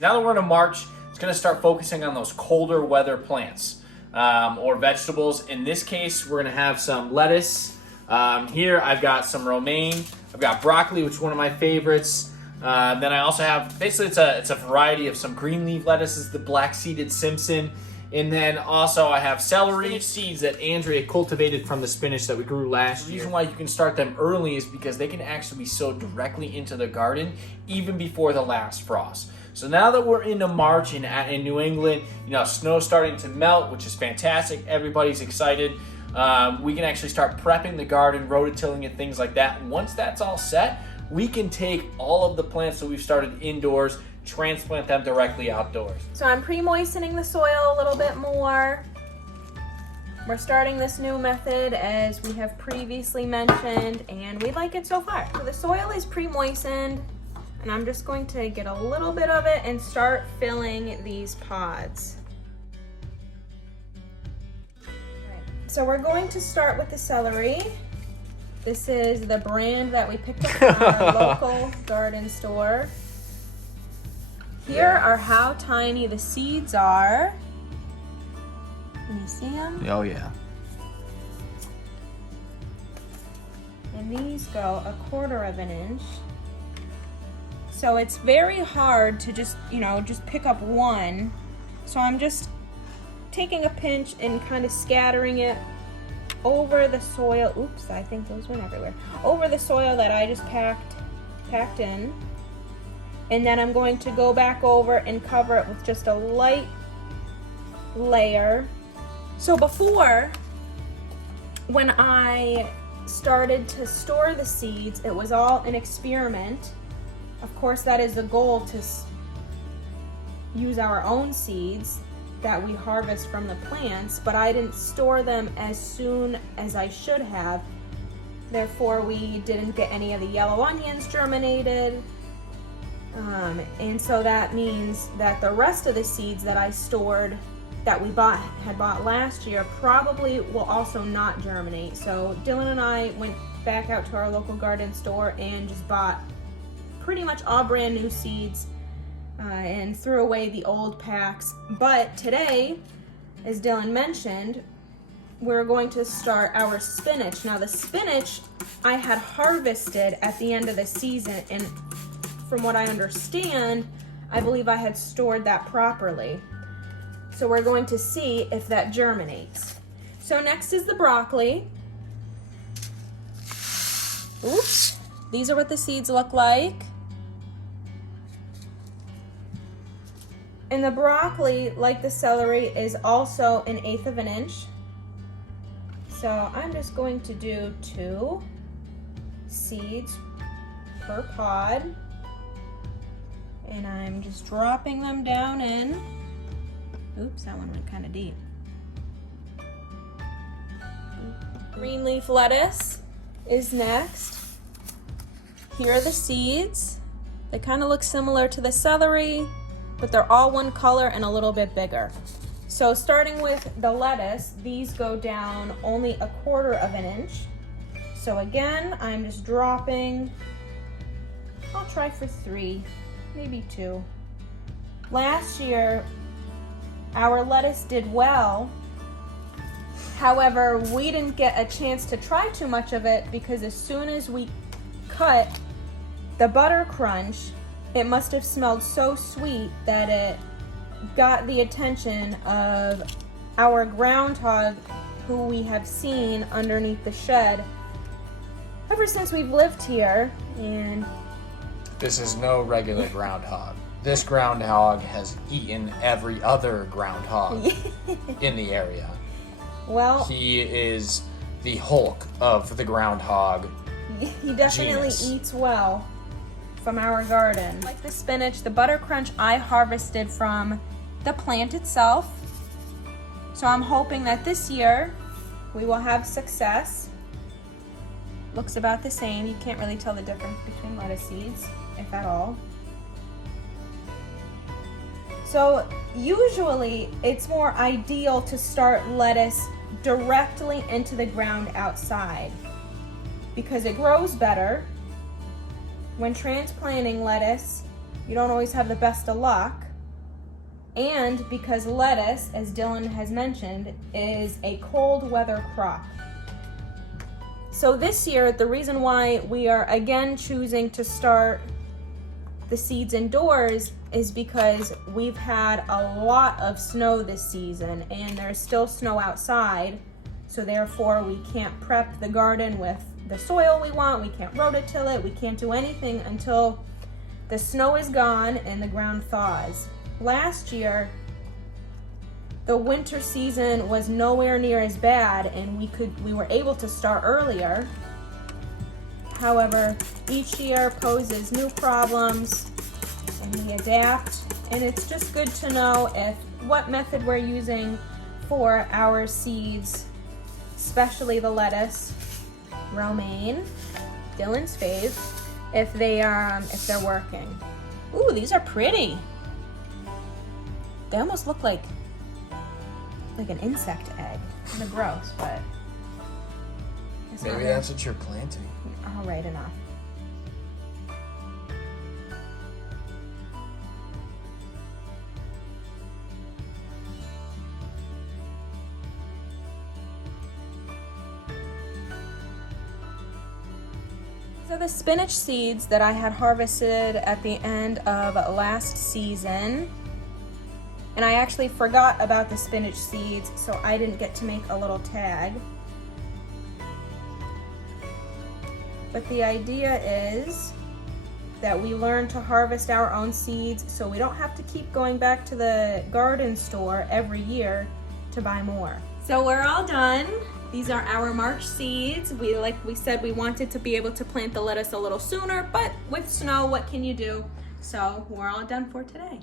Now that we're into March, it's going to start focusing on those colder weather plants or vegetables. In this case, we're going to have some lettuce. Here I've got some romaine. I've got broccoli, which is one of my favorites. Then I also have, basically it's a variety of some green leaf lettuces, the black-seeded Simpson. And then also I have celery seeds that Andrea cultivated from the spinach that we grew last year. The reason why you can start them early is because they can actually be sowed directly into the garden even before the last frost. So now that we're into March in New England, you know, snow's starting to melt, which is fantastic. Everybody's excited. We can actually start prepping the garden, rototilling it, things like that. And once that's all set, we can take all of the plants that we've started indoors, transplant them directly outdoors. So I'm pre-moistening the soil a little bit more. We're starting this new method as we have previously mentioned, and we like it so far. So the soil is pre-moistened, and I'm just going to get a little bit of it and start filling these pods. So we're going to start with the celery. This is the brand that we picked up from our local garden store. Here are how tiny the seeds are. Can you see them? Oh yeah. And these go 1/4 of an inch. So it's very hard to just pick up one. So I'm just taking a pinch and kind of scattering it over the soil. Oops, I think those went everywhere. Over the soil that I just packed in. And then I'm going to go back over and cover it with just a light layer. So before, when I started to store the seeds, it was all an experiment. Of course, that is the goal, to use our own seeds that we harvest from the plants, but I didn't store them as soon as I should have. Therefore, we didn't get any of the yellow onions germinated. And so that means that the rest of the seeds that I stored that we had bought last year probably will also not germinate. So Dylan and I went back out to our local garden store and just bought pretty much all brand new seeds and threw away the old packs. But today, as Dylan mentioned, we're going to start our spinach. Now the spinach I had harvested at the end of the season, and from what I understand, I believe I had stored that properly. So we're going to see if that germinates. So next is the broccoli. Oops, these are what the seeds look like. And the broccoli, like the celery, is also 1/8 of an inch. So I'm just going to do 2 seeds per pod. And I'm just dropping them down in. Oops, that one went kind of deep. Green leaf lettuce is next. Here are the seeds. They kind of look similar to the celery, but they're all one color and a little bit bigger. So starting with the lettuce, these go down only 1/4 of an inch. So again, I'm just dropping, I'll try for 3. Maybe 2. Last year, our lettuce did well. However, we didn't get a chance to try too much of it because as soon as we cut the butter crunch, it must have smelled so sweet that it got the attention of our groundhog, who we have seen underneath the shed ever since we've lived here. And this is no regular groundhog. This groundhog has eaten every other groundhog in the area. Well, he is the Hulk of the groundhog. He definitely genus. Eats well from our garden. Like the spinach, the butter crunch I harvested from the plant itself. So I'm hoping that this year we will have success. Looks about the same. You can't really tell the difference between lettuce seeds, if at all. So usually it's more ideal to start lettuce directly into the ground outside because it grows better. When transplanting lettuce, you don't always have the best of luck And because lettuce, as Dylan has mentioned, is a cold weather crop. So this year, the reason why we are again choosing to start the seeds indoors is because we've had a lot of snow this season and there's still snow outside. So therefore we can't prep the garden with the soil we want, we can't rototill it, we can't do anything until the snow is gone and the ground thaws. Last year, the winter season was nowhere near as bad and we were able to start earlier. However, each year poses new problems and we adapt, and it's just good to know what method we're using for our seeds, especially the lettuce, romaine, Dylan's fave, if they're working. Ooh, these are pretty. They almost look like an insect egg. Kind of gross, but it's Maybe that's what you're planting. all right enough. So the spinach seeds that I had harvested at the end of last season, and I actually forgot about the spinach seeds, so I didn't get to make a little tag. But the idea is that we learn to harvest our own seeds so we don't have to keep going back to the garden store every year to buy more. So we're all done. These are our March seeds. Like we said, we wanted to be able to plant the lettuce a little sooner, but with snow, what can you do? So we're all done for today.